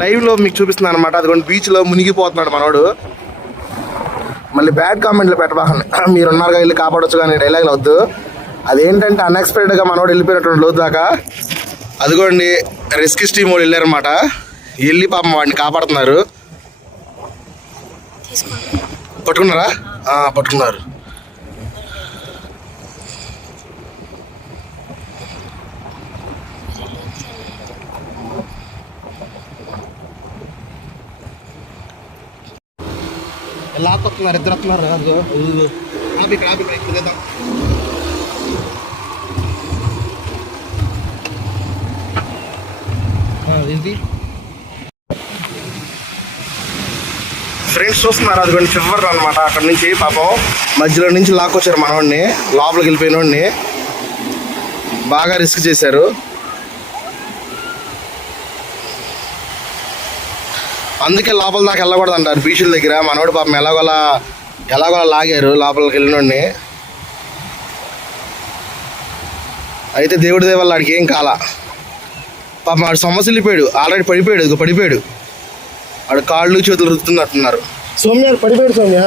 Live లో మీకు చూపిస్తున్నాను అనమాట. అదిగోండి బీచ్ లో మునిగిపోతున్నాడు మనోడు. మళ్ళీ బ్యాడ్ కామెంట్లు పెట్టబాకండి, మీరున్నారుగా వెళ్ళి కాపాడొచ్చు కానీ డైలాగులు వద్దు. అదేంటంటే అన్ఎక్స్పెక్టెడ్గా మనోడు వెళ్ళిపోయినటువంటి లోతు దాకా. అదిగోండి రెస్క్యూ టీమ్ వాళ్ళు వెళ్ళారనమాట. వెళ్ళి పాపం వాడిని కాపాడుతున్నారు. పట్టుకున్నారా? పట్టుకున్నారు. లాక్కొస్తున్నారు, ఇద్దరు వస్తున్నారు. కుదేద్దాం. ఏంటి ఫ్రెండ్స్ చూస్తున్నారు, అది కొన్ని చివరి అనమాట. అక్కడ నుంచి పాపం మధ్యలో నుంచి లాక్కొచ్చారు మనవాడిని, లోపలికి వెళ్ళిపోయిన వాడిని. బాగా రిస్క్ చేశారు. అందుకే లోపల దాకా వెళ్ళకూడదు అంటారు బీచ్ల దగ్గర. మనోడు పాపం ఎలాగోలా లాగారు లోపలికి వెళ్ళినోడిని. అయితే దేవుడి దేవల్ల ఆడికి ఏం కాల. పాపం ఆడు సమస్య వెళ్ళిపోయాడు, ఆల్రెడీ పడిపోయాడు. ఆడు కాళ్ళు చేతులు రుద్దుతున్నట్టున్నారు. సౌమ్య పడిపోయాడు. సౌమ్య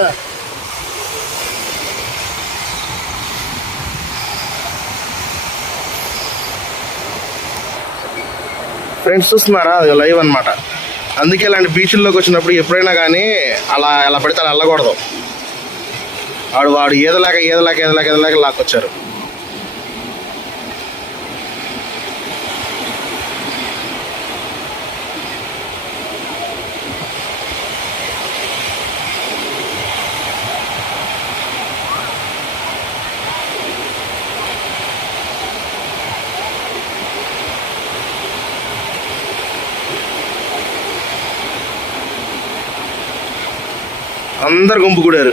ఫ్రెండ్స్ చూస్తున్నారా, అది లైవ్ అనమాట. అందుకే ఇలాంటి బీచ్ల్లోకి వచ్చినప్పుడు ఎప్పుడైనా కానీ ఎలా పడితే అలా వెళ్ళకూడదు. వాడు ఏదలేక లాక్కొచ్చారు. అందరు గుంపు కూడారు.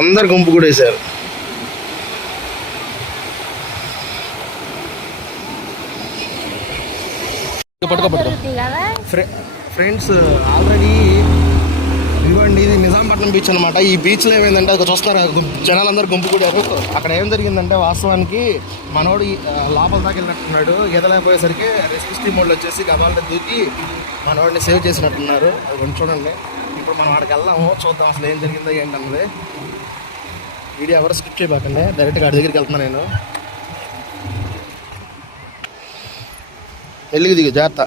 అందరు గుంపు కూడేశారు. ఫ్రెండ్స్ ఆల్రెడీ ఇవ్వండి, ఇది నిజాంపట్నం బీచ్ అనమాట. ఈ బీచ్లో ఏమైందంటే అది చూస్తారు, జనాలందరూ గుంపు కూడారు. అక్కడ ఏం జరిగిందంటే వాస్తవానికి మనోడు లోపల దాకా వెళ్ళినట్టున్నాడు. ఈదలేకపోయేసరికి రెస్క్యూ టీమ్ వాళ్ళు వచ్చేసి గబాలను దూకి మనోడిని సేవ్ చేసినట్టున్నారు. అది కొంచెం చూడండి. ఇప్పుడు మనం అక్కడికి వెళ్దాము, చూద్దాం అసలు ఏం జరిగిందో ఏంటన్నది. వీడియో ఎవరు స్కిప్ చేయబాకండి, డైరెక్ట్గా అడి దగ్గరికి వెళ్తున్నాను నేను. వెళ్ళి దిగు జాగ్రత్త.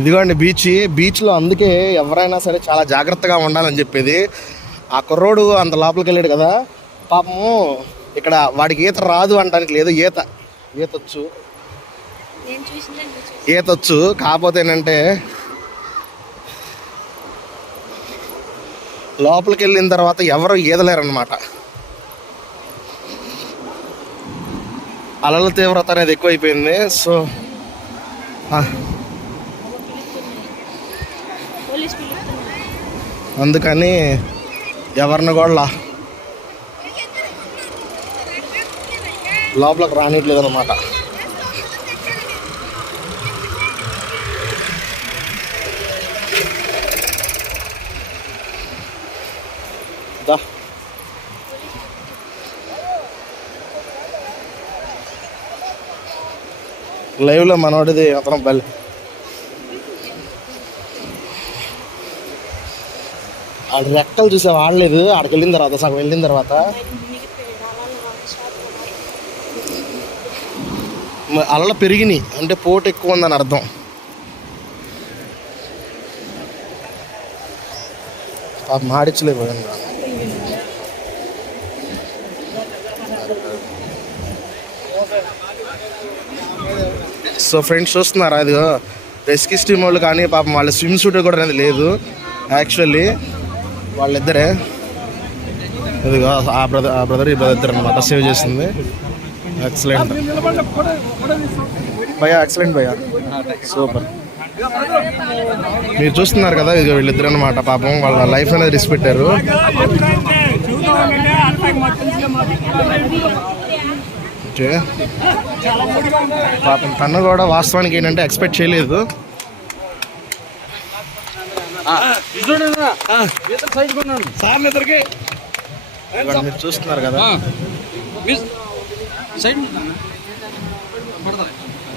ఇదిగోండి బీచ్లో అందుకే ఎవరైనా సరే చాలా జాగ్రత్తగా ఉండాలని చెప్పేది. ఆ కుర్రోడు అంత లోపలికి వెళ్ళాడు కదా, పాపము ఇక్కడ వాడికి ఈత రాదు అనడానికి లేదు. ఈతొచ్చు కాకపోతే ఏంటంటే లోపలికి వెళ్ళిన తర్వాత ఎవరు ఈదలేరన్నమాట. అలల తీవ్రత అనేది ఎక్కువైపోయింది. సో అందుకని ఎవరిని కూడా లోపలికి రానిట్లేదు అనమాట. లైవ్లో మనోడిది అతను బలి. ఆడు రెక్కలు చూసే వాడలేదు. ఆడికి వెళ్ళిన తర్వాత సగం వెళ్ళిన తర్వాత అలలు పెరిగినాయి అంటే పోటు ఎక్కువ ఉందని అర్థం. మాడించలేకపోయాను. సో ఫ్రెండ్స్ చూస్తున్నారా, అది రెస్క్యూ టీమ్ వాళ్ళు కానీ పాపం వాళ్ళ స్విమ్ సూట్ కూడా అనేది లేదు. యాక్చువల్లీ వాళ్ళిద్దరే, ఇదిగో ఆ బ్రదర్ ఈ బ్రదర్ అనమాట సేవ్ చేసింది. ఎక్సలెంట్ భయ్యా, ఎక్సలెంట్ భయ్యా, సూపర్. మీరు చూస్తున్నారు కదా, ఇది వీళ్ళిద్దరు అనమాట. పాపం వాళ్ళ లైఫ్ అనేది రిస్క్ పెట్టారు. ఓకే, పాపం తను కూడా వాస్తవానికి ఏంటంటే ఎక్స్పెక్ట్ చేయలేదు. ఇవాళ మీరు చూస్తున్నారు కదా.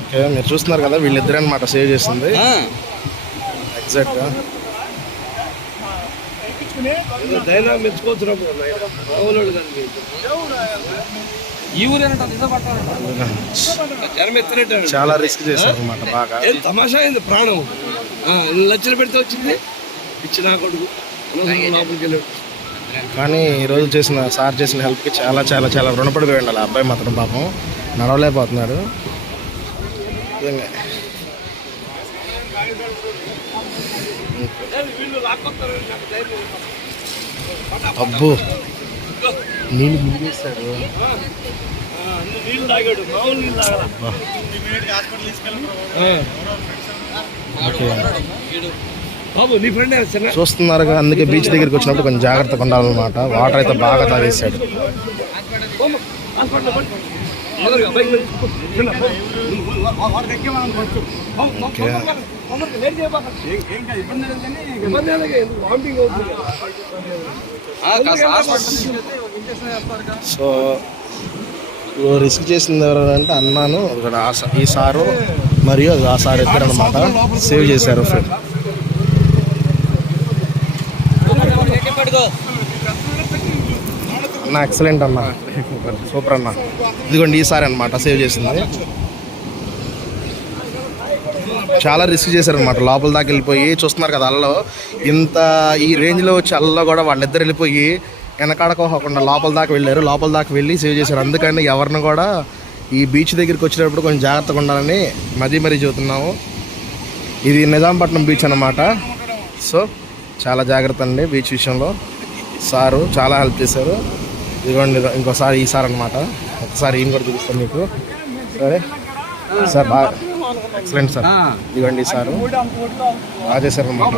ఓకే, మీరు చూస్తున్నారు కదా, వీళ్ళిద్దరే అనమాట సేవ్ చేస్తుంది ఎగ్జాక్ట్గా. చాలా రిస్క్ చేశారు అనమాట బాగా. తమాషా అయింది ప్రాణం, లక్షలు పెడితే వచ్చింది ఇచ్చిన కొడుకు. కానీ ఈరోజు సార్ చేసిన హెల్ప్కి చాలా చాలా చాలా రుణపడిపోయి ఉండాలి. ఆ అబ్బాయి మాత్రం పాపం నడవలేకపోతున్నాడు. అబ్బో, నీళ్ళు మింగేశాడు. చూస్తున్నారు కదా, అందుకే బీచ్ దగ్గరికి వచ్చినప్పుడు కొంచెం జాగ్రత్తగా ఉండాలన్నమాట. వాటర్ అయితే బాగా తాగేశాడు. సో రిస్క్ చేసింది ఎవరంటే అన్నాను, ఈ సారు మరియు ఆ సార్ ఇద్దరు అనమాట సేవ్ చేశారు. అన్న ఎక్సలెంట్ అన్న, సూపర్ అన్న. ఇదిగోండి ఈసారి అనమాట సేవ్ చేసింది. చాలా రిస్క్ చేశారనమాట. లోపల దాకా వెళ్ళిపోయి చూస్తున్నారు కదా, అల్లలో ఇంత ఈ రేంజ్లో వచ్చి అల్లలో కూడా వాళ్ళిద్దరు వెళ్ళిపోయి వెనకాడకోకుండా లోపల దాకా వెళ్ళారు. లోపల దాకా వెళ్ళి సేవ్ చేశారు. అందుకని ఎవరిని కూడా ఈ బీచ్ దగ్గరికి వచ్చినప్పుడు కొంచెం జాగ్రత్తగా ఉండాలని మరీ చెబుతున్నాము. ఇది నిజాంపట్నం బీచ్ అన్నమాట. సో చాలా జాగ్రత్త అండి బీచ్ విషయంలో. సారు చాలా హెల్ప్ చేశారు. ఇదిగోండి ఇంకోసారి ఈసారి అనమాట. ఒకసారి ఈయన కూడా చూపిస్తాను మీకు. సరే సార్, బాగా ఎక్సలెంట్ సార్. ఇదిగోండి ఈసారి బాగా చేశారు అనమాట.